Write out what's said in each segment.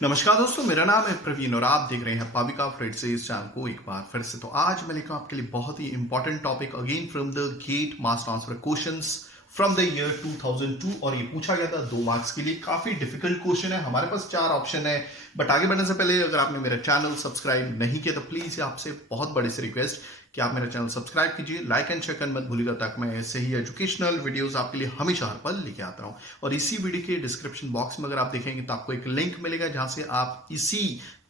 नमस्कार दोस्तों, मेरा नाम है प्रवीण और आप देख रहे हैं पाविका फ्रेड से इस चैनल को एक बार फिर से। तो आज मैं लेकर आपके लिए बहुत ही important topic again from the GATE mass transfer questions from the year 2002 और ये पूछा गया था 2 मार्क्स के लिए। काफी डिफिकल्ट क्वेश्चन है, हमारे पास 4 ऑप्शन है। बट आगे बढ़ने से पहले अगर आपने मेरा चैनल सब्सक्राइब नहीं किया तो प्लीज आपसे बहुत बड़ी सी रिक्वेस्ट कि आप मेरा चैनल सब्सक्राइब कीजिए, लाइक एंड शेयर करना मत भूलिएगा ताकि मैं ऐसे ही एजुकेशनल वीडियोस आपके लिए हमेशा हर पल लेके आता रहूं। और इसी वीडियो के डिस्क्रिप्शन बॉक्स में अगर आप देखेंगे तो आपको एक लिंक मिलेगा जहां से आप इसी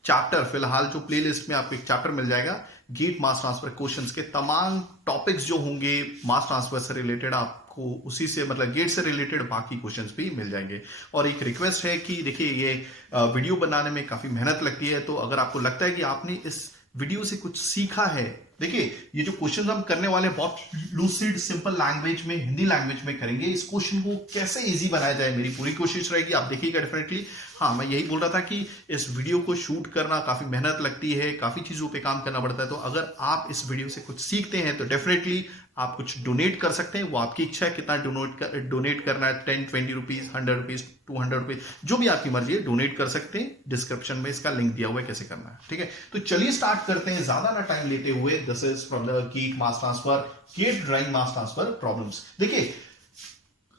चैप्टर, फिलहाल जो प्लेलिस्ट में आपको एक चैप्टर मिल जाएगा गेट मास ट्रांसफर क्वेश्चंस के तमाम टॉपिक्स जो होंगे मास ट्रांसफर से रिलेटेड, आपको उसी से मतलब गेट से रिलेटेड बाकी क्वेश्चंस भी मिल जाएंगे। और एक रिक्वेस्ट है कि देखिए ये वीडियो बनाने में काफी मेहनत लगती है, तो अगर आपको लगता है कि आपने इस वीडियो से कुछ सीखा है, देखिए ये जो क्वेश्चन हम करने वाले बहुत लूसिड सिंपल लैंग्वेज में, हिंदी लैंग्वेज में करेंगे। इस क्वेश्चन को कैसे इजी बनाया जाए मेरी पूरी कोशिश रहेगी, आप देखिएगा डेफिनेटली। हाँ, मैं यही बोल रहा था कि इस वीडियो को शूट करना काफी मेहनत लगती है, काफी चीजों पे काम करना पड़ता है। तो अगर आप इस वीडियो से कुछ सीखते हैं तो डेफिनेटली आप कुछ डोनेट कर सकते हैं, वो आपकी इच्छा है कितना डोनेट करना है, 10, 20 रुपीज, 100 रुपीज, 200 रुपीज, जो भी आपकी मर्जी है डोनेट कर सकते हैं। डिस्क्रिप्शन में इसका लिंक दिया हुआ है कैसे करना है, ठीक है। तो चलिए स्टार्ट करते हैं ज्यादा ना टाइम लेते हुए। This is from the GATE mass transfer, GATE drying mass transfer problems. देखिए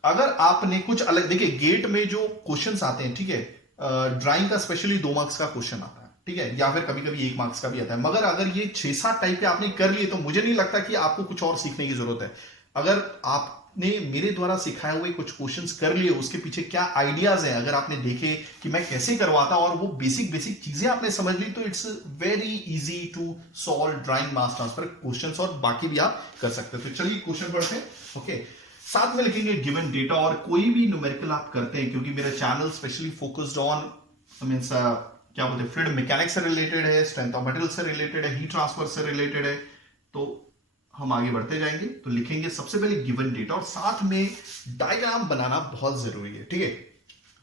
अगर आपने कुछ अलग, देखिए गेट में जो क्वेश्चंस आते हैं, ठीक है, ड्राइंग का स्पेशली 2 मार्क्स का क्वेश्चन आता है, ठीक है, या फिर कभी कभी 1 मार्क्स का भी आता है। मगर अगर ये 6-7 टाइप के आपने कर लिए तो मुझे नहीं लगता कि आपको कुछ और सीखने की जरूरत है। अगर आपने मेरे द्वारा सिखाए हुए कुछ क्वेश्चंस कर लिए, उसके पीछे क्या आइडियाज हैं, अगर आपने देखे कि मैं कैसे करवाता और वो बेसिक चीजें आपने समझ ली, तो it's very easy to solve drying mass transfer questions, और बाकी भी आप कर सकते हैं। तो चलिए क्वेश्चन पढ़ते हैं। ओके, साथ में लिखेंगे गिवन डेटा, और कोई भी न्यूमेरिकल आप करते हैं, क्योंकि मेरा channel specially focused on means क्या बोलते हैं, फ्लूइड मैकेनिक्स से रिलेटेड है, स्ट्रेंथ ऑफ मटेरियल से रिलेटेड है, हीट ट्रांसफर से रिलेटेड है, तो हम आगे बढ़ते जाएंगे। तो लिखेंगे सबसे पहले गिवन डेटा और साथ में डायग्राम बनाना बहुत जरूरी है, ठीक है।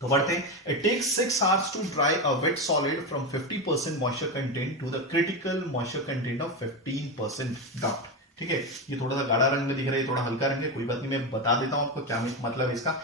तो बढ़ते हैं। It takes 6 hours to dry a wet solid from 50% moisture content to the critical moisture content of 15% dot. ठीक है, ये थोड़ा सा गाढ़ा रंग में दिख रहा है, थोड़ा हल्का रंग है, कोई बात नहीं, मैं बता देता हूं आपको क्या मतलब है इसका।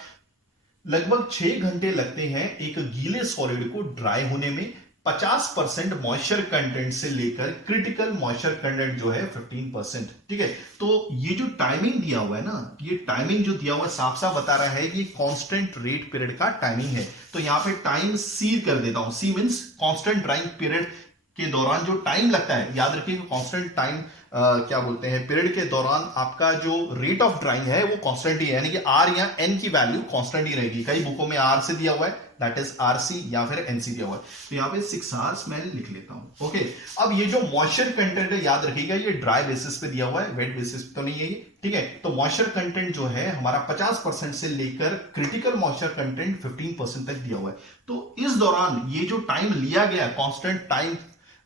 लगभग 6 घंटे लगते हैं एक गीले सॉलिड को ड्राई होने में 50% मॉइस्चर कंटेंट से लेकर क्रिटिकल मॉइस्चर कंटेंट जो है 15%। ठीक है, तो ये जो टाइमिंग दिया हुआ है ना, ये टाइमिंग जो दिया हुआ है साफ साफ बता रहा है कि कांस्टेंट रेट पीरियड का टाइमिंग है। तो यहां पे टाइम सी कर देता हूं। सी मींस कांस्टेंट ड्राइंग पीरियड के दौरान जो टाइम लगता है, याद रखिए कांस्टेंट टाइम क्या बोलते हैं, पीरियड के दौरान आपका जो रेट ऑफ ड्राइंग है वो कांस्टेंट ही है, यानी कि आर या एन की वैल्यू कांस्टेंट ही रहेगी। कई बुकों में आर से दिया हुआ है, दैट इज आरसी, या फिर एनसी दिया हुआ है। तो यहाँ पे 6 hours मैं लिख लेता हूं। ओके, अब ये जो मॉइस्चर कंटेंट है याद रखिएगा ये ड्राई बेसिस पे दिया हुआ है, वेट बेसिस पे तो नहीं है ये, ठीक है। तो मॉइस्चर कंटेंट जो है हमारा 50% से लेकर क्रिटिकल मॉइस्चर कंटेंट 15% तक दिया हुआ है। तो इस दौरान ये जो टाइम लिया गया कांस्टेंट टाइम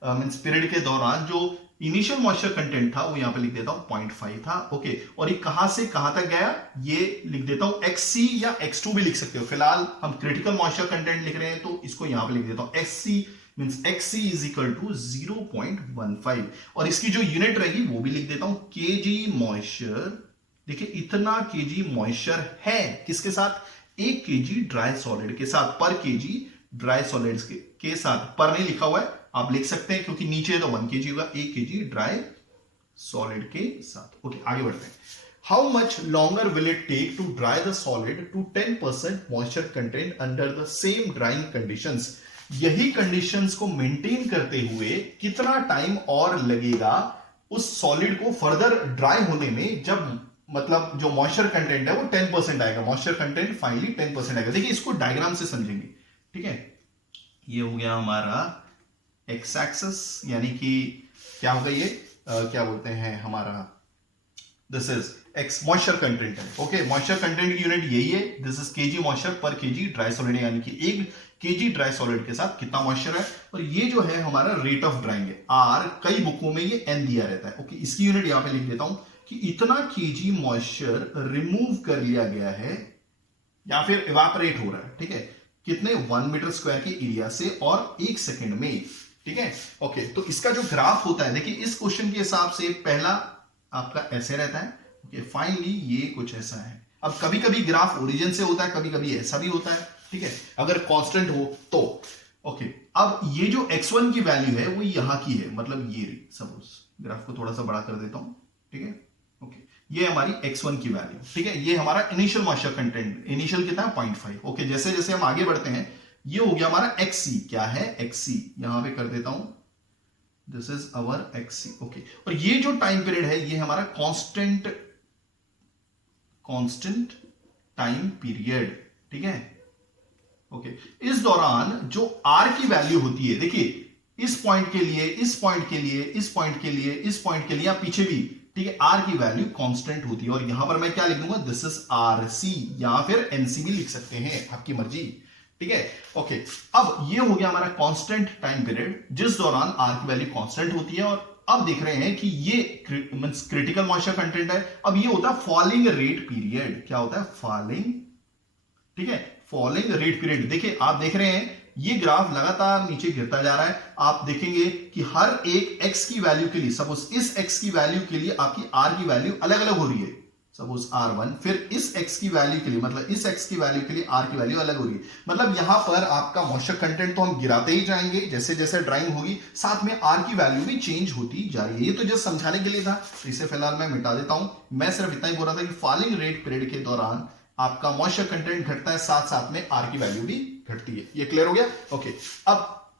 मींस पीरियड के दौरान जो इनिशियल मॉइस्चर कंटेंट था वो यहां पे लिख देता हूं 0.5 था। ओके, और ये कहां से कहां तक गया ये लिख देता हूं XC या X2 भी लिख सकते हो। फिलहाल हम क्रिटिकल मॉइस्चर कंटेंट लिख रहे हैं तो इसको यहां पे लिख देता हूं XC means XC is equal to 0.15, और इसकी जो यूनिट रहेगी वो भी लिख देता हूं kg मॉइस्चर। देखिए इतना kg मॉइस्चर है किसके साथ, 1 kg ड्राई सॉलिड के साथ, पर kg ड्राई सॉलिड्स के साथ। पर नहीं लिखा हुआ है, आप लिख सकते हैं क्योंकि नीचे तो 1 kg होगा, 1 kg ड्राई सॉलिड के साथ। ओके, आगे बढ़ते हैं। How much longer will it take to dry the solid to 10% moisture content under the same drying conditions. यही कंडीशंस को मेंटेन करते हुए कितना टाइम और लगेगा उस सॉलिड को फर्दर ड्राई होने में, जब मतलब जो मॉइस्चर कंटेंट है वो 10% आएगा, मॉइस्चर कंटेंट फाइनली 10% आएगा। देखिए इसको डायग्राम से समझेंगे, ठीक है। ये हो गया हमारा एक्स एक्सिस, यानी कि क्या होगा ये क्या बोलते हैं हमारा, this is x moisture content है। ओके, मॉइस्चर कंटेंट की यूनिट यही है, दिस इज केजी मॉइस्चर पर केजी ड्राई सॉलिड, यानी कि 1 kg ड्राई सॉलिड के साथ कितना मॉइस्चर है। और ये जो है हमारा रेट ऑफ ड्राइंग है, आर, कई बुकों में ये एन दिया रहता है। ओके, इसकी यूनिट यहां पे लिख देता हूं कि इतना kg मॉइस्चर रिमूव कर लिया गया है या फिर इवापोरेट हो रहा है, ठीक है, कितने 1 मीटर स्क्वायर के एरिया से और 1 सेकेंड में, ठीक है। ओके, तो इसका जो ग्राफ होता है, देखिए इस क्वेश्चन के हिसाब से पहला आपका ऐसे रहता है। ओके, फाइनली ये कुछ ऐसा है। अब कभी कभी ग्राफ ओरिजिन से होता है, कभी कभी ऐसा भी होता है, ठीक है, अगर कांस्टेंट हो तो। ओके, अब ये जो x1 की वैल्यू है वो यहां की है, मतलब ये रही। सपोज ग्राफ को थोड़ा सा बड़ा कर देता हूं, ठीक है। ओके, ये हमारी x1 की वैल्यू, ठीक है। ये हमारा इनिशियल मॉइस्चर कंटेंट, इनिशियल कितना है 0.5। ओके, जैसे जैसे हम आगे बढ़ते हैं ये हो गया हमारा xc। क्या है xc, यहां पे कर देता हूं, this is our xc। Okay, और ये जो टाइम पीरियड है ये हमारा कांस्टेंट टाइम पीरियड, ठीक है। ओके, इस दौरान जो r की वैल्यू होती है, देखिए इस पॉइंट के लिए, इस पॉइंट के लिए, इस पॉइंट के लिए, इस पॉइंट के लिए, या पीछे भी, ठीक है, r की वैल्यू कांस्टेंट होती है। और यहां पर मैं क्या लिख दूंगा, दिस इज rc, या फिर nc भी लिख सकते हैं, आपकी मर्जी, ठीक है। ओके, अब ये हो गया हमारा कांस्टेंट टाइम पीरियड जिस दौरान r की वैल्यू कांस्टेंट होती है। और अब देख रहे हैं कि ये क्रिटिकल मॉइस्चर कंटेंट है। अब ये होता है फॉलिंग रेट पीरियड। क्या होता है, फॉलिंग, ठीक है, फॉलिंग रेट पीरियड। देखिए आप देख रहे हैं ये ग्राफ लगातार नीचे गिरता जा रहा है। आप देखेंगे कि हर एक x की वैल्यू के लिए, सपोज इस x की वैल्यू के लिए आपकी r की वैल्यू अलग अलग हो रही है। सपोज r1, फिर इस x की वैल्यू के लिए, मतलब इस x की वैल्यू के लिए r की वैल्यू अलग हो रही है। मतलब यहां पर आपका मॉइस्चर कंटेंट तो हम गिराते ही जाएंगे जैसे जैसे ड्राइंग होगी, साथ में r की वैल्यू भी चेंज होती जा रही है। ये तो जस्ट समझाने के लिए था, इसे फिलहाल मैं मिटा देता हूं। मैं सिर्फ इतना ही बोल रहा था कि फॉलिंग रेट पीरियड के दौरान आपका मॉइस्चर कंटेंट घटता है, साथ साथ में r की वैल्यू भी घटती है। ये क्लियर हो गया। ओके, अब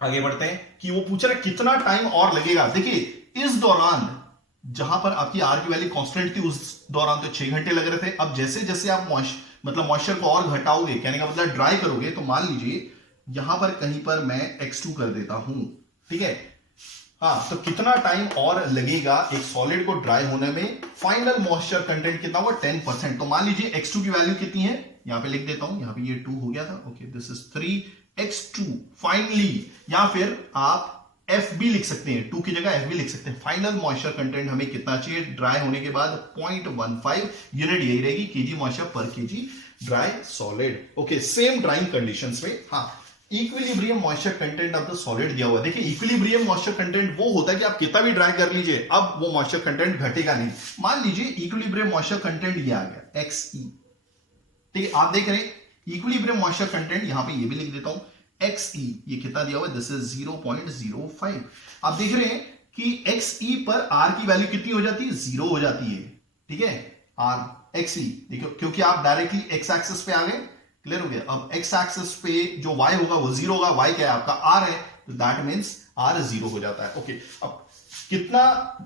आगे बढ़ते हैं कि वो पूछ रहा है कितना टाइम और लगेगा। देखिए इस दौरान जहां पर आपकी r की वैल्यू कांस्टेंट थी उस दौरान तो 6 घंटे लग रहे थे। अब जैसे जैसे आप मॉइस्चर को और घटाओगे, कहने का मतलब ड्राई करोगे, तो मान लीजिए यहां पर कहीं पर मैं x2 कर देता हूं, ठीक है। हाँ, तो कितना टाइम और लगेगा एक सॉलिड को ड्राई होने में। फाइनल मॉइस्चर कंटेंट कितना हुआ, 10%। तो मान लीजिए x2 की वैल्यू कितनी है, यहां पे लिख देता हूं, यहां पे ये 2 हो गया था। Okay, this is 3x2 finally, या फिर आप एफ भी लिख सकते हैं, 2 की जगह एफ भी लिख सकते हैं। फाइनल मॉइस्चर कंटेंट हमें कितना चाहिए ड्राई होने के बाद, 0.15 यूनिट, यही रहेगी केजी मॉइस्चर पर KG dry solid. Okay, same drying conditions में। हाँ, equilibrium moisture content of the solid दिया हुआ है। देखिए इक्विलिब्रियम मॉइस्चर कंटेंट वो होता है कि आप कितना भी ड्राई कर लीजिए, अब वो मॉइस्चर कंटेंट घटेगा नहीं। मान लीजिए इक्विलिब्रियम मॉइस्चर कंटेंट ये आ गया XE, ठीक है। आप देख रहे हैं इक्विलिब्रियम मॉइस्चर कंटेंट, यहां पे ये भी लिख देता हूं XE, ये कितना दिया हुआ है, दिस इज 0.05। आप देख रहे हैं कि XE पर R की वैल्यू कितनी हो जाती है, 0 हो जाती है, ठीक है। R XE देखो, क्योंकि आप डायरेक्टली x एक्सिस पे आ गए, क्लियर हो गया। अब x एक्सिस पे जो y होगा वो 0 होगा, y क्या है आपका r है, तो दैट मींस r 0 हो जाता है। ओके, अब कितना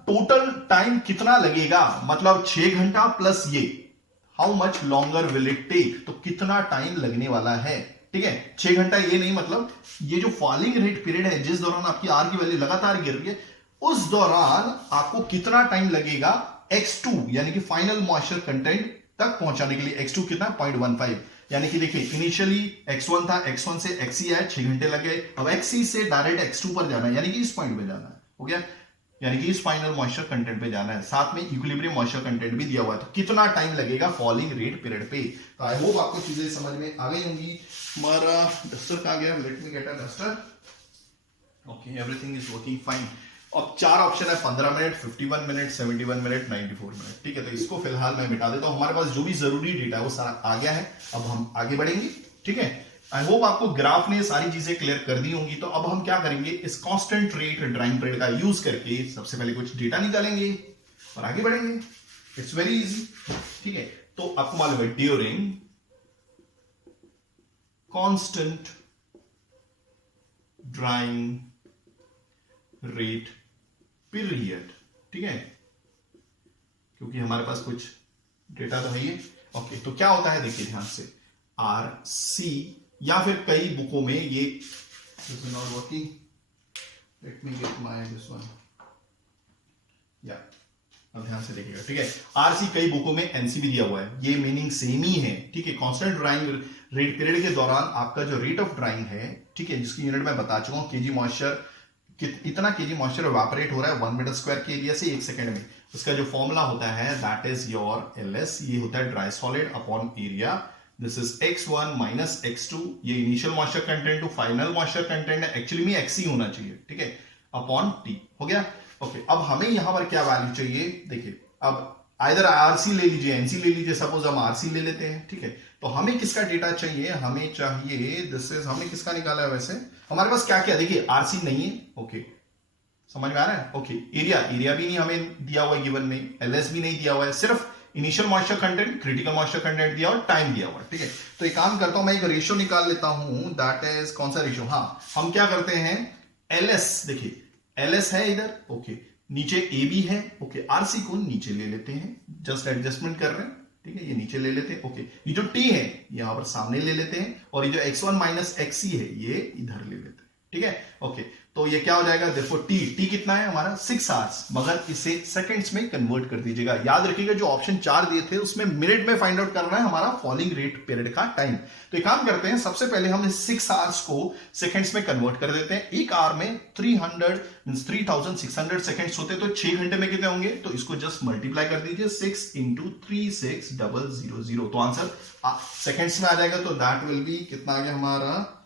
टोटल टाइम कितना लगेगा, मतलब 6 घंटा प्लस ये, how much longer will it take, तो कितना टाइम लगने वाला है, ठीक है। 6 घंटा ये नहीं, मतलब ये जो फॉलिंग रेट पीरियड है जिस दौरान आपकी r की वैल्यू लगातार गिर रही है, उस दौरान आपको कितना टाइम लगेगा x2 यानी कि फाइनल मॉइस्चर कंटेंट तक पहुंचाने के लिए। x2 कितना, 0.15, यानी कि देखिए इनिशियली x1 था, x1 से xe आया, 6 घंटे लगे। अब xe से डायरेक्ट x2 पर जाना है, यानी कि इस पॉइंट पे जाना है, हो गया, यानी कि इस फाइनल मॉइस्चर कंटेंट पे जाना है। साथ में इक्विलिब्रियम मॉइस्चर कंटेंट भी दिया हुआ है, तो कितना टाइम लगेगा फॉलिंग रेट पीरियड पे। तो आई होप आपको चीजें समझ में आ गई होंगी। हमारा डस्टर कहां गया, let me get a duster. Okay, everything is working fine. अब 4 ऑप्शन है, 15 मिनट, 51 मिनट, 71 मिनट, 94 मिनट, ठीक है। तो इसको फिलहाल मैं मिटा देता हूं, हमारे पास जो भी जरूरी डेटा है वो सारा आ गया है। अब हम आगे बढ़ेंगे, ठीक है। आई होप आपको ग्राफ ने सारी चीजें क्लियर कर दी होंगी। तो अब हम क्या करेंगे, इस कांस्टेंट रेट ड्राइंग पीरियड का यूज करके सबसे पहले कुछ डेटा निकालेंगे और आगे बढ़ेंगे। इट्स वेरी इजी, ठीक है। तो आपको मालूम है during constant drawing rate period, ठीक है, क्योंकि हमारे पास कुछ डेटा तो है ही। ओके, तो क्या होता है देखिए ध्यान से, RC, या फिर कई बुकों में ये this is not working, let me gate my this one, या अब ध्यान से देखिएगा, ठीक है। RC कई बुकों में NC भी दिया हुआ है, ये मीनिंग सेम ही है, ठीक है। कांस्टेंट ड्राइंग रेट पीरियड के दौरान आपका जो रेट ऑफ ड्राइंग है, ठीक है, जिसकी यूनिट मैं बता चुका हूं, केजी मॉइस्चर, इतना केजी मॉइस्चर इवेपोरेट हो रहा है 1 मीटर स्क्वायर के एरिया से 1 सेकंड में। उसका जो फॉर्मूला होता है दैट इज योर LS, ये होता है dry solid upon area. This is x1 minus x2, ये initial moisture content to final moisture content है, एक्चुअली में XC होना चाहिए, ठीक है, अपॉन T, हो गया। ओके, अब हमें यहां पर क्या वैल्यू चाहिए, देखिए अब आइदर RC ले लीजिए, NC ले लीजिए, सपोज हम RC ले लेते हैं, ठीक है। तो हमें किसका डेटा चाहिए, हमें चाहिए दिस इज, हमने किसका निकाला है वैसे, हमारे पास क्या क्या, देखिए आरसी नहीं है, ओके समझ में आ रहा है, ओके एरिया भी नहीं हमें दिया हुआ है, गिवन नहीं, एलएस भी नहीं दिया हुआ है, सिर्फ initial moisture content, critical moisture content दिया और टाइम दिया हुआ है, ठीक है। तो एक काम करता हूं, मैं एक रेशियो निकाल लेता हूं, दैट इज कौन सा रेशियो, हाँ हम क्या करते हैं, एलएस, देखिए एलएस है इधर, ओके नीचे ए बी है, ओके आरसी को नीचे ले लेते हैं, जस्ट एडजस्टमेंट कर रहे हैं, ठीक है, ये नीचे ले लेते हैं, ओके ये जो टी है यहां पर सामने ले लेते हैं, और ये जो x1 माइनस एक्सी है ये इधर ले लेते हैं, ठीक है, ओके तो ये क्या हो जाएगा, देखो टी कितना है हमारा 6 आवर्स, मगर इसे सेकंड्स में कन्वर्ट कर दीजिएगा। याद रखिएगा जो ऑप्शन 4 दिए थे उसमें मिनट में फाइंड आउट करना है हमारा फॉलिंग रेट पीरियड का टाइम। तो एक काम करते हैं, सबसे पहले हम इस 6 आवर्स को सेकंड्स में कन्वर्ट कर देते हैं। एक आवर में 3600 सेकंड्स होते हैं, तो 6 घंटे में कितने होंगे, तो इसको जस्ट मल्टीप्लाई कर दीजिए 6 इंटू 36000, तो आंसर सेकंड्स में आ जाएगा, तो दैट विल बी कितना आ गया हमारा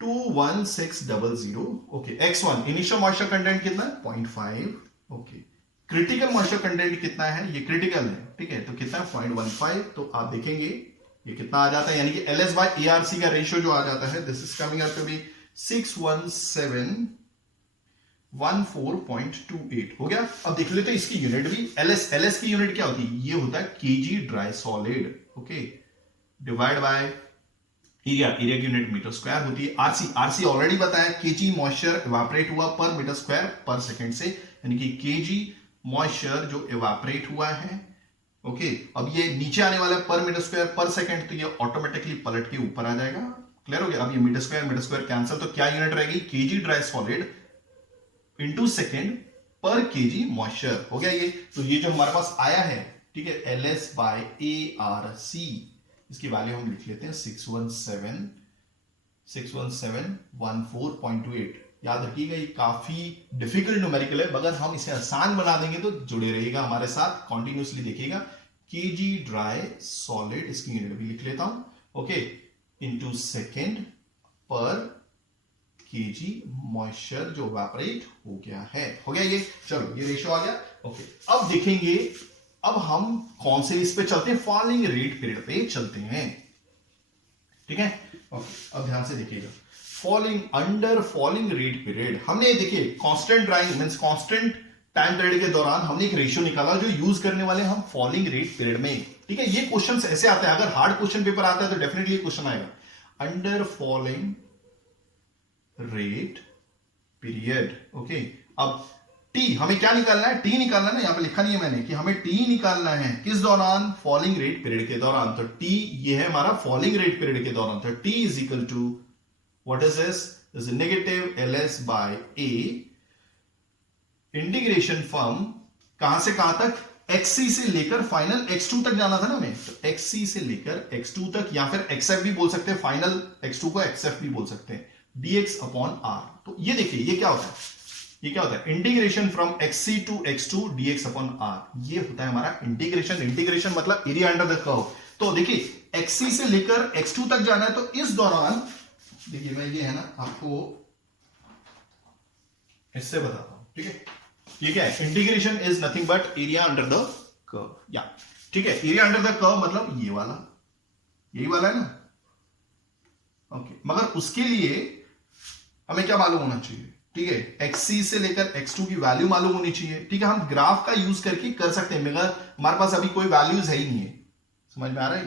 21600, okay x1 initial moisture content कितना है 0.5, ओके क्रिटिकल मॉइस्चर कंटेंट कितना है, ये क्रिटिकल है, ठीक है, तो कितना है 0.15, तो आप देखेंगे ये कितना आ जाता है, यानी कि LS बाय ARC का रेशियो जो आ जाता है, this is coming out to be 61714.28 हो गया। अब देख लेते हैं इसकी यूनिट भी, LS की यूनिट क्या होती है, ये होता है KG dry solid, okay divide by area की यूनिट मीटर स्क्वायर होती है, आरसी ऑलरेडी बताया, केजी मॉइस्चर इवापोरेट हुआ पर मीटर स्क्वायर पर सेकंड से, यानी कि केजी मॉइस्चर जो इवापोरेट हुआ है, ओके अब ये नीचे आने वाला है पर मीटर स्क्वायर पर सेकंड, तो ये ऑटोमेटिकली पलट के ऊपर आ जाएगा, क्लियर हो गया। अब ये मीटर स्क्वायर कैंसिल, तो क्या यूनिट रहेगी, KG dry solid into second पर केजी मॉइस्चर, हो गया ये। तो ये जो हमारे पास आया है, ठीक है, LS बाय ARC, इसकी वैल्यू हम लिख लेते हैं 61714.28। याद रखिएगा ये काफी डिफिकल्ट न्यूमेरिकल है, मगर हम इसे आसान बना देंगे, तो जुड़े रहिएगा हमारे साथ, कॉन्टिन्यूसली देखिएगा। केजी ड्राई सॉलिड, इसकी यूनिट भी लिख लेता हूं, ओके इंटू सेकेंड पर केजी मॉइस्चर जो इवेपोरेट हो गया है, हो गया ये, चलो ये रेशियो आ गया, ओके। अब देखेंगे, अब हम कौन से इस पे चलते हैं, फॉलिंग रेट पीरियड पे चलते हैं, ठीक है, ओके अब ध्यान से देखिएगा, अंडर फॉलिंग रेट पीरियड हमने देखिए constant drawing means constant time period के दौरान हमने एक रेशियो निकाला जो यूज करने वाले हम फॉलिंग रेट पीरियड में, ठीक है। ये क्वेश्चन ऐसे आते हैं, अगर हार्ड क्वेश्चन पेपर आता है तो डेफिनेटली क्वेश्चन आएगा, under falling rate period, okay. अब टी हमें क्या निकालना है, टी निकालना है ना, यहां पे लिखा नहीं है मैंने कि हमें टी निकालना है किस दौरान, फॉलिंग रेट पीरियड के दौरान। तो टी ये है हमारा फॉलिंग रेट पीरियड के दौरान, तो T is equal to what is this is negative LS by A integration from कहां से कहां तक, XC से लेकर फाइनल X2 तक जाना था ना हमें, तो XC से लेकर X2 तक, या फिर XF भी बोल सकते हैं, फाइनल X2 को XF भी बोल सकते हैं, dx अपॉन R। तो ये देखिए ये क्या होता है, ये क्या होता है, integration from XC to X2 dx upon R, ये होता है हमारा इंटीग्रेशन मतलब एरिया अंडर द कर्व। तो देखिए XC से लेकर X2 तक जाना है, तो इस दौरान देखिए मैं ये है ना आपको इससे बताता हूं, ठीक है, ये क्या है, integration is nothing but area under the curve, या ठीक है, एरिया अंडर द कर्व मतलब ये वाला, यही वाला है ना, ओके। मगर उसके लिए हमें क्या मालूम होना चाहिए, ठीक है, XC से लेकर X2 की वैल्यू मालूम होनी चाहिए, ठीक है। हम ग्राफ का यूज करके कर सकते हैं, मगर हमारे पास अभी कोई वैल्यूज है ही नहीं है, समझ में आ रहा है,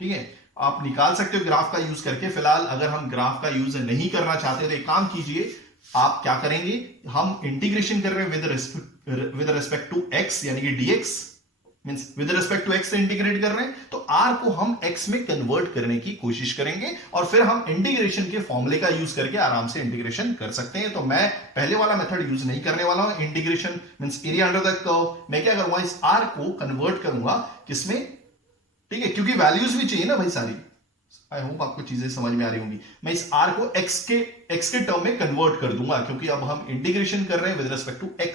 ठीक है। आप निकाल सकते हो ग्राफ का यूज करके, फिलहाल अगर हम ग्राफ का यूज नहीं करना चाहते तो एक काम कीजिए, आप क्या करेंगे, हम इंटीग्रेशन कर रहे हैं विद रेस्पेक्ट टू x, यानी कि dx means with respect to x से इंटीग्रेट कर रहे हैं, तो r को हम x में कन्वर्ट करने की कोशिश करेंगे, और फिर हम इंटीग्रेशन के फॉर्मूले का यूज करके आराम से इंटीग्रेशन कर सकते हैं। तो मैं पहले वाला मेथड यूज नहीं करने वाला हूं, integration means area under the curve. मैं क्या करूंगा, इस r को कन्वर्ट करूंगा किसमें, ठीक है, क्योंकि वैल्यूज भी चाहिए ना भाई सारी, आई होप आपको चीजें समझ में आ रही होंगी। मैं इस r को x के टर्म में कन्वर्ट कर दूंगा, क्योंकि अब हम इंटीग्रेशन कर रहे हैं with respect to x,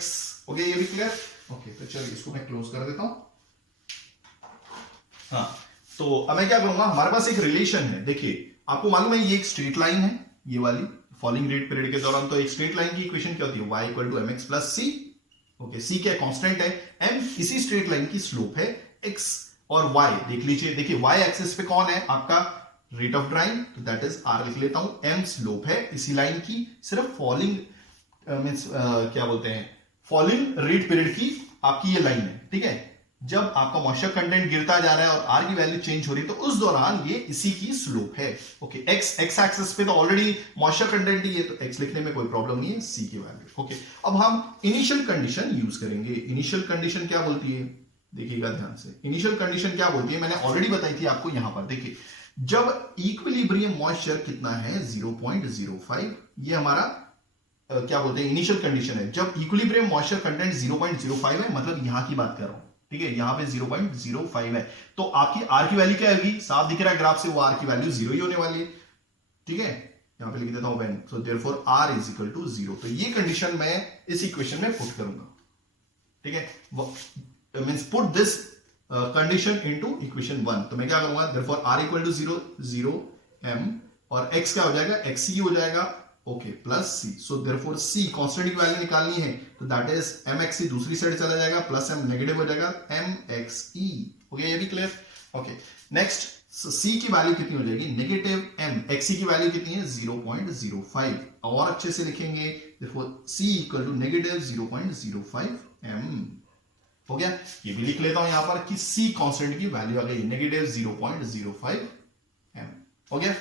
okay, ये भी क्लियर, ओके। तो चलिए इसको मैं क्लोज कर देता हूं। हाँ, तो अब मैं क्या करूंगा, हमारे पास एक रिलेशन है, देखिए आपको मालूम है ये एक स्ट्रेट लाइन है, ये वाली फॉलिंग रेट पीरियड के दौरान। तो एक स्ट्रेट लाइन की इक्वेशन क्या होती है, y equal to mx plus c, okay, c क्या कांस्टेंट है, m इसी स्ट्रेट लाइन की स्लोप है, x और y देख लीजिए, देखिए y एक्सिस पे कौन है आपका रेट ऑफ ड्राइंग, तो दैट इज r लिख लेता हूं। m स्लोप है इसी लाइन की, सिर्फ फॉलिंग मींस क्या बोलते हैं, फॉलिंग रेट पीरियड की आपकी ये लाइन है, ठीक है। जब आपका मॉइस्चर कंटेंट गिरता जा रहा है और r की वैल्यू चेंज हो रही है, तो उस दौरान ये इसी की स्लोप है। ओके, x एक्सिस पे तो ऑलरेडी मॉइस्चर कंटेंट ही है, तो x लिखने में कोई प्रॉब्लम नहीं है, c की वैल्यू। ओके, अब हम इनिशियल कंडीशन यूज करेंगे। इनिशियल कंडीशन क्या बोलती है, देखिएगा ध्यान से। इनिशियल कंडीशन क्या बोलती है, मैंने ऑलरेडी बताई थी आपको। यहां पर देखिए, जब इक्विलिब्रियम मॉइस्चर कितना है 0.05, ये हमारा क्या बोलते हैं इनिशियल कंडीशन है। जब इक्विलिब्रियम मॉइस्चर कंटेंट 0.05 है, मतलब यहां की बात कर रहा हूं, ठीक है, यहां पे 0.05 है, तो आपकी आर की वैल्यू क्या होगी, साफ दिख रहा है ग्राफ से, वो आर की वैल्यू 0 ही होने वाली है, ठीक है। यहां पे लिख देता हूं when, so therefore R is equal to 0। तो ये कंडीशन मैं इस इक्वेशन में पुट करूंगा, ठीक है। Means put this condition into equation 1। तो मैं क्या करूंगा, therefore r equal to 0, 0 m, और x क्या हो जाएगा, xc हो जाएगा, okay, plus c। So therefore c constant की वैल्यू निकालनी है, तो दैट इज mxc, दूसरी साइड चला जाएगा, प्लस m नेगेटिव हो जाएगा, mxe। हो गया ये भी क्लियर। ओके, नेक्स्ट c की वैल्यू कितनी हो जाएगी, नेगेटिव m, xc की वैल्यू कितनी है 0.05, और अच्छे से लिखेंगे, therefore c equal to negative 0.05 m। हो गया, ये भी लिख लेता हूं यहां पर कि c कांस्टेंट की वैल्यू आ गई नेगेटिव 0.05 m। हो गया,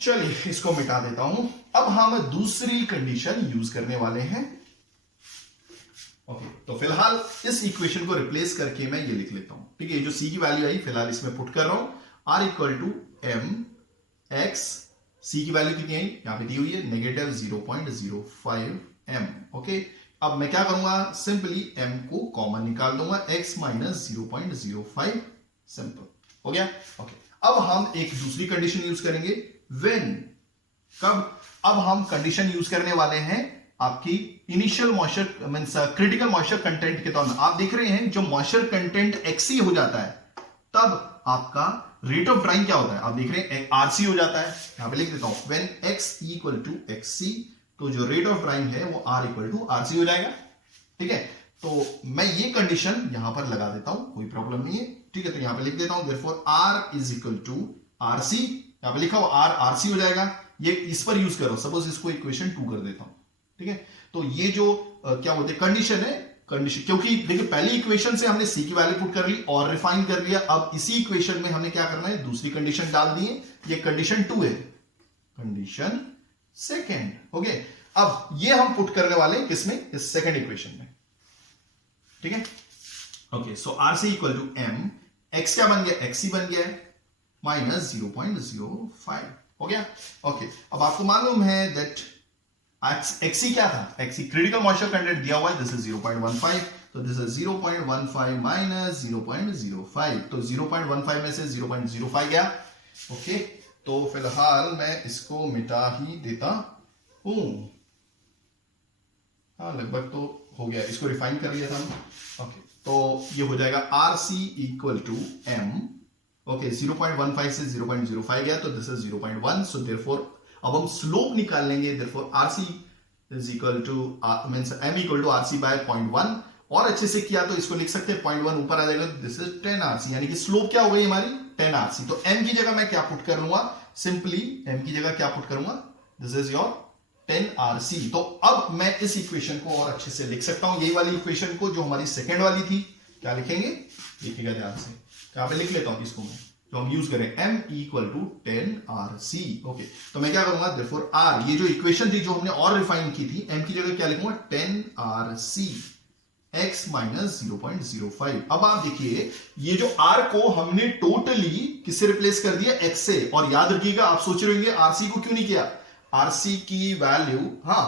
चलिए इसको मिटा देता हूं। अब हम दूसरी कंडीशन यूज करने वाले हैं। ओके, तो फिलहाल इस इक्वेशन को रिप्लेस करके मैं ये लिख लेता हूं, ठीक है। जो c की वैल्यू आई फिलहाल इसमें पुट कर रहा हूं, r equal to m x, c की वैल्यू कितनी आई यहां पे दी हुई है नेगेटिव 0.05 m। ओके, अब मैं क्या करूंगा, सिंपली m को कॉमन निकाल दूंगा, x माइनस 0.05, सिंपल। हो गया। ओके, अब हम एक दूसरी कंडीशन यूज करेंगे, व्हेन, कब, अब हम कंडीशन यूज करने वाले हैं आपकी initial moisture means critical moisture content के तौर में। आप देख रहे हैं जब मॉइस्चर कंटेंट xc हो जाता है, तब आपका रेट ऑफ ड्राइंग क्या होता है, आप देख रहे हैं rc हो जाता है। यहां पे लिख देता हूं, when x equal to xc, तो जो रेट ऑफ ड्राइंग है वो r इक्वल टू rc हो जाएगा, ठीक है। तो मैं ये कंडीशन यहां पर लगा देता हूं, कोई प्रॉब्लम नहीं है, ठीक है। तो यहां पे लिख देता हूं, therefore r is equal to rc, यहां पे लिखा हो r rc हो जाएगा। ये इस पर यूज करो, सपोज इसको इक्वेशन 2 कर देता हूं, ठीक है। तो ये जो क्या बोलते हैं कंडीशन है, कंडीशन, क्योंकि देखिए पहली इक्वेशन से हमने c की वैल्यू पुट कर ली और रिफाइन कर लिया, अब इसी इक्वेशन में हमने क्या करना है, दूसरी कंडीशन डाल दी है, ये कंडीशन 2 है, कंडीशन सेकेंड। ओके, अब ये हम पुट करने वाले हैं किसमें, इस सेकेंड इक्वेशन में, ठीक है। Okay, so rc equal to m, x क्या बन गया, xc बन गया है, माइनस 0.05। हो गया। ओके, अब आपको मालूम है दैट xc क्या था, xc क्रिटिकल मॉइस्चर कंटेंट दिया हुआ है, दिस इज 0.15, तो दिस इज 0.15 माइनस 0.05, तो 0.15 में से 0.05 गया। ओके, तो फिलहाल मैं इसको मिटा ही देता हूं, हाँ लगभग तो हो गया, इसको रिफाइन कर लिया था हम। ओके, तो ये हो जाएगा rc equal to m, okay, 0.15 से 0.05 गया, तो दिस इज 0.1, सो देयरफॉर अब हम स्लोप निकाल लेंगे, therefore rc is equal to means m equal to rc by 0.1, और अच्छे से किया तो इसको लिख सकते हैं 0.1 ऊपर आ जाएगा, दिस इज 10 rc, यानी कि स्लोप क्या हो गई हमारी 10 rc। तो m की जगह मैं क्या पुट करूंगा, सिंपली m की जगह क्या पुट करूंगा, दिस इज योर 10 rc। तो अब मैं इस इक्वेशन को और अच्छे से लिख सकता हूं, यही वाली इक्वेशन को जो हमारी सेकेंड वाली थी, क्या लिखेंगे, लिखिएगा ध्यान से, यहां पे लिख लेता हूं इसको मैं, जो हम यूज करें m equal to 10 rc। Okay, तो मैं क्या करूंगा, देयरफॉर r, ये जो इक्वेशन थी जो हमने और रिफाइन की थी, m की जगह क्या लिखूंगा 10 rc, x माइनस 0.05। अब आप देखिए ये जो r को हमने टोटली किससे रिप्लेस कर दिया, x से, और याद रखिएगा आप सोच रहे होंगे rc को क्यों नहीं किया, rc की वैल्यू, हाँ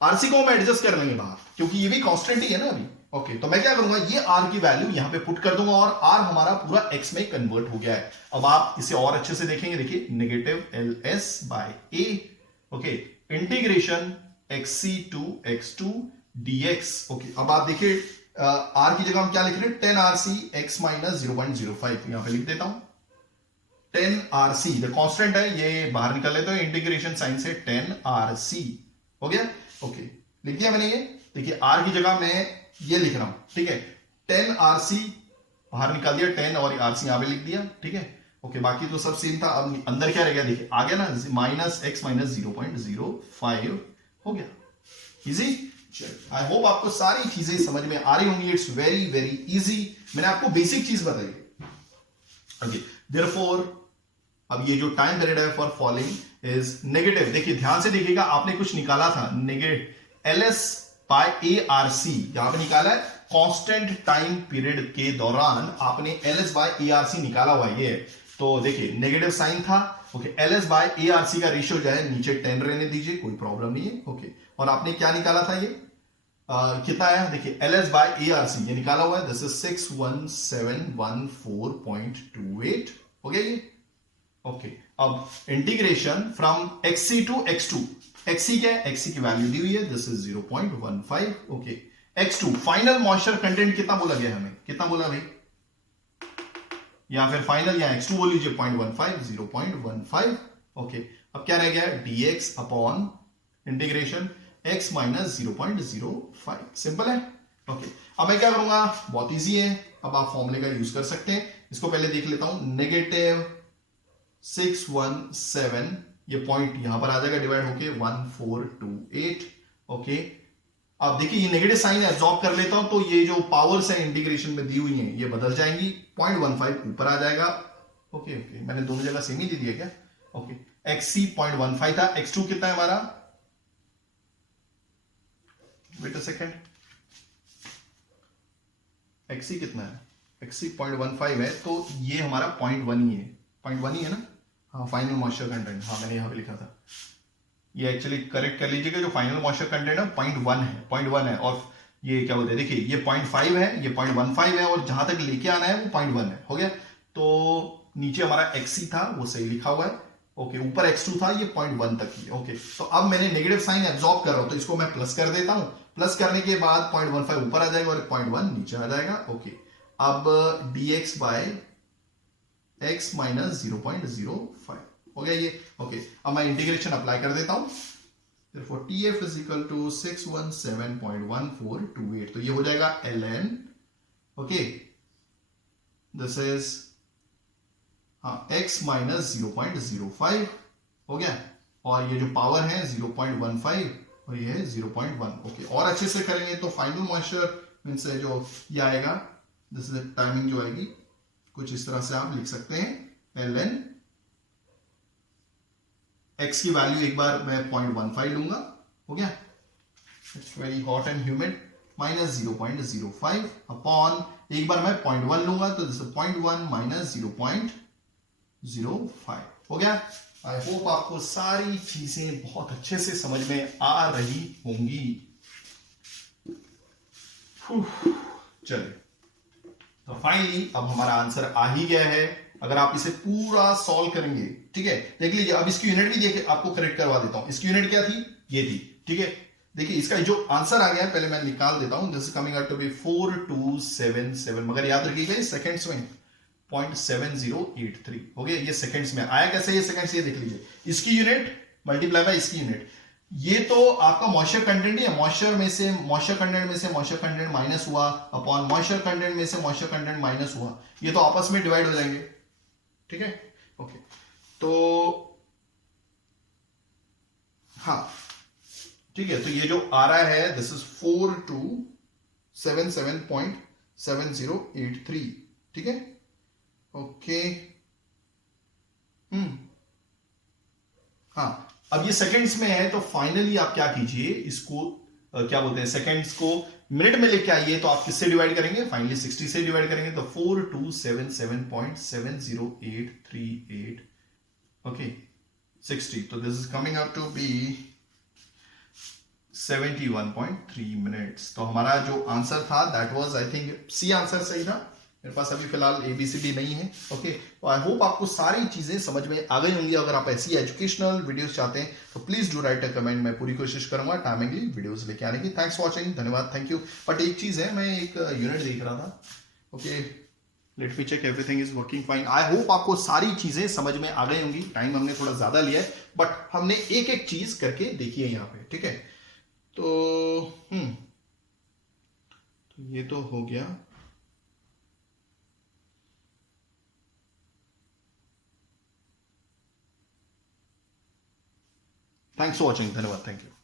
rc को हम एडजस्ट कर लेंगे बाहर, क्योंकि ये भी कांस्टेंट ही है ना अभी। ओके, तो मैं क्या करूंगा, ये r की वैल्यू यहां पे पुट कर दूंगा और r हमारा पूरा x में कन्वर्ट हो गया है। अब आप इसे और अच्छे से देखेंगे, देखिए negative ls by a, okay, integration xc to x2 dx। Okay, अब आप देखिए r की जगह हम क्या लिख रहे हैं, 10 rc x माइनस 0.05, यहां पे लिख देता हूं 10 rc, द कांस्टेंट है, ये बाहर निकल लेते हैं इंटीग्रेशन साइन से, 10 rc हो गया। ओके, लिख दिया मैंने ये, देखिए r की जगह मैं ये लिख रहा हूं, ठीक है, 10 rc बाहर निकाल दिया 10 और आरसी यहां पे लिख दिया, ठीक है। ओके, बाकी तो सब सेम था। अब अंदर क्या रह गया, देखिए आ गया ना, माइनस एक्स माइनस 0.05 हो गया। इजी। आई होप आपको सारी चीजें समझ में आ रही होंगी। It's very very easy. मैंने आपको बेसिक चीज बताई। ओके, देयरफॉर अब ये जो टाइम पीरियड है फॉर फॉलिंग इज नेगेटिव। देखिए ध्यान से देखिएगा, आपने कुछ निकाला था नेगेटिव LS बाय ARC, यहां पे निकाला है कांस्टेंट टाइम पीरियड के दौरान आपने LS बाय ARC निकाला हुआ है। ये तो देखिए नेगेटिव साइन था। ओके, LS बाय ARC का रेशियो जो है नीचे 10 रहने दीजिए, कोई प्रॉब्लम नहीं है। ओके, और आपने क्या निकाला था, ये कितना आया, देखिए LS बाय ARC ये निकाला हुआ है, दिस इज 61714.28 हो गया ये। ओके, अब integration from XC to X2। XC क्या है, XC की वैल्यू दी हुई है, this is 0.15। Okay, X2 final moisture content कितना बोला गया हमें, कितना बोला भाई, या फिर फाइनल या X2 बोल लीजिए 0.15, 0.15। ओके, अब क्या रह गया, dx upon integration x minus 0.05। Simple है। ओके, अब मैं क्या करूंगा, बहुत इजी है। अब आप फॉर्मूले का यूज कर सकते हैं। इसको पहले देख लेता हूं, नेगेटिव 617, ये पॉइंट यहां पर आ जाएगा डिवाइड होके 1428। ओके, अब देखिए ये नेगेटिव साइन एब्जॉर्ब कर लेता हूं, तो ये जो पावर्स है इंटीग्रेशन में दी हुई हैं ये बदल जाएंगी, 0.15 ऊपर आ जाएगा। ओके ओके, मैंने दोनों जगह सेम ही दे दिया क्या। ओके, XC 0.15 था, X2 कितना है हमारा, वेट अ सेकेंड, XC कितना है, XC 0.15 है, तो ये हमारा 0.1 ही है, 0.1 ही है ना। हाँ, फाइनल मॉइस्चर कंटेंट, हाँ मैंने यहाँ पे लिखा था, ये एक्चुअली करेक्ट कर लीजिएगा, जो फाइनल मॉइस्चर कंटेंट है 0.1 है, 0.1 है। और ये क्या बोलते हैं, देखिए ये 0.5 है, ये 0.15 है, और जहां तक लेके आना है वो 0.1 है, हो गया। तो नीचे हमारा XC था वो सही लिखा हुआ है। ओके, ऊपर X2 था, ये 0.1 तक ही। ओके, तो अब मैंने नेगेटिव साइन एब्जॉर्ब कर रहा हूं, तो इसको मैं प्लस कर देता हूं। प्लस करने के बाद 0.15 ऊपर आ जाएगा और 0.1 नीचे आ जाएगा। ओके, अब dx बाय x माइनस 0.05 हो गया ये। ओके, अब मैं इंटीग्रेशन अप्लाई कर देता हूं, therefore TF is equal to 617.1428, तो ये हो जाएगा ln। ओके, दिस इज हाँ x माइनस 0.05 हो गया, और ये जो पावर है 0.15 और ये है 0.1। ओके, और अच्छे से करेंगे तो फाइनल मॉइस्चर मींस जो ये आएगा, दिस इज टाइमिंग जो आएगी कुछ इस तरह से आप लिख सकते हैं, ln x की वैल्यू एक बार मैं 0.15 लूंगा, हो गया, it's very hot and humid, minus 0.05 upon एक बार मैं 0.1 लूंगा, तो दिस 0.1 माइनस 0.05 हो गया। आई होप आपको सारी चीजें बहुत अच्छे से समझ में आ रही होंगी। चलिए, तो फाइनली अब हमारा आंसर आ ही गया है। अगर आप इसे पूरा सॉल्व करेंगे, ठीक है, देख लीजिए। अब इसकी यूनिट भी देखिए, आपको करेक्ट करवा देता हूं। इसकी यूनिट क्या थी, ये थी, ठीक है। देखिए इसका जो आंसर आ गया है, पहले मैं निकाल देता हूं, this is coming out to be 4277, मगर याद रखिएगा सेकंड्स में 0.7083 हो गया। ये सेकंड्स में आया, कैसे ये सेकंड्स, ये देख लीजिए, इसकी यूनिट मल्टीप्लाई बाय इसकी यूनिट। ये तो आपका मॉइस्चर कंटेंट ही है, मॉइस्चर में से मॉइस्चर कंटेंट में से मॉइस्चर कंटेंट माइनस हुआ अपॉन मॉइस्चर कंटेंट में से मॉइस्चर कंटेंट माइनस हुआ, ये तो आपस में डिवाइड हो जाएंगे, ठीक है। ओके, तो हाँ ठीक है, तो ये जो आ रहा है दिस इज 4277.7083, ठीक है। ओके, हाँ, अब ये सेकंड्स में है, तो फाइनली आप क्या कीजिए, इसको क्या बोलते हैं, सेकंड्स को मिनट में लेके आइए, तो आप किससे डिवाइड करेंगे, फाइनली 60 से डिवाइड करेंगे, तो 4277.70838 ओके 60, तो this is coming out to be 71.3 minutes. तो हमारा जो आंसर था that was, I think C answer सही था। मेरे पास अभी फिलहाल ABCD नहीं है। ओके, तो आई होप आपको सारी चीजें समझ में आ गई होंगी। अगर आप ऐसी एजुकेशनल वीडियोस चाहते हैं तो please do write a comment, मैं पूरी कोशिश करूंगा टाइमिंगली वीडियोस लेके आने की। थैंक्स फॉर वॉचिंग, धन्यवाद, थैंक यू। बट एक चीज है, मैं एक यूनिट देख रहा था, okay, let me check, everything is working fine. I hope आपको सारी चीजें समझ में आ गई होंगी। टाइम हमने थोड़ा ज्यादा लिया है, बट हमने एक एक चीज करके देखी है यहाँ पे, ठीक है। तो ये तो हो गया। थैंक्स फॉर वॉचिंग, धन्यवाद, थैंक यू।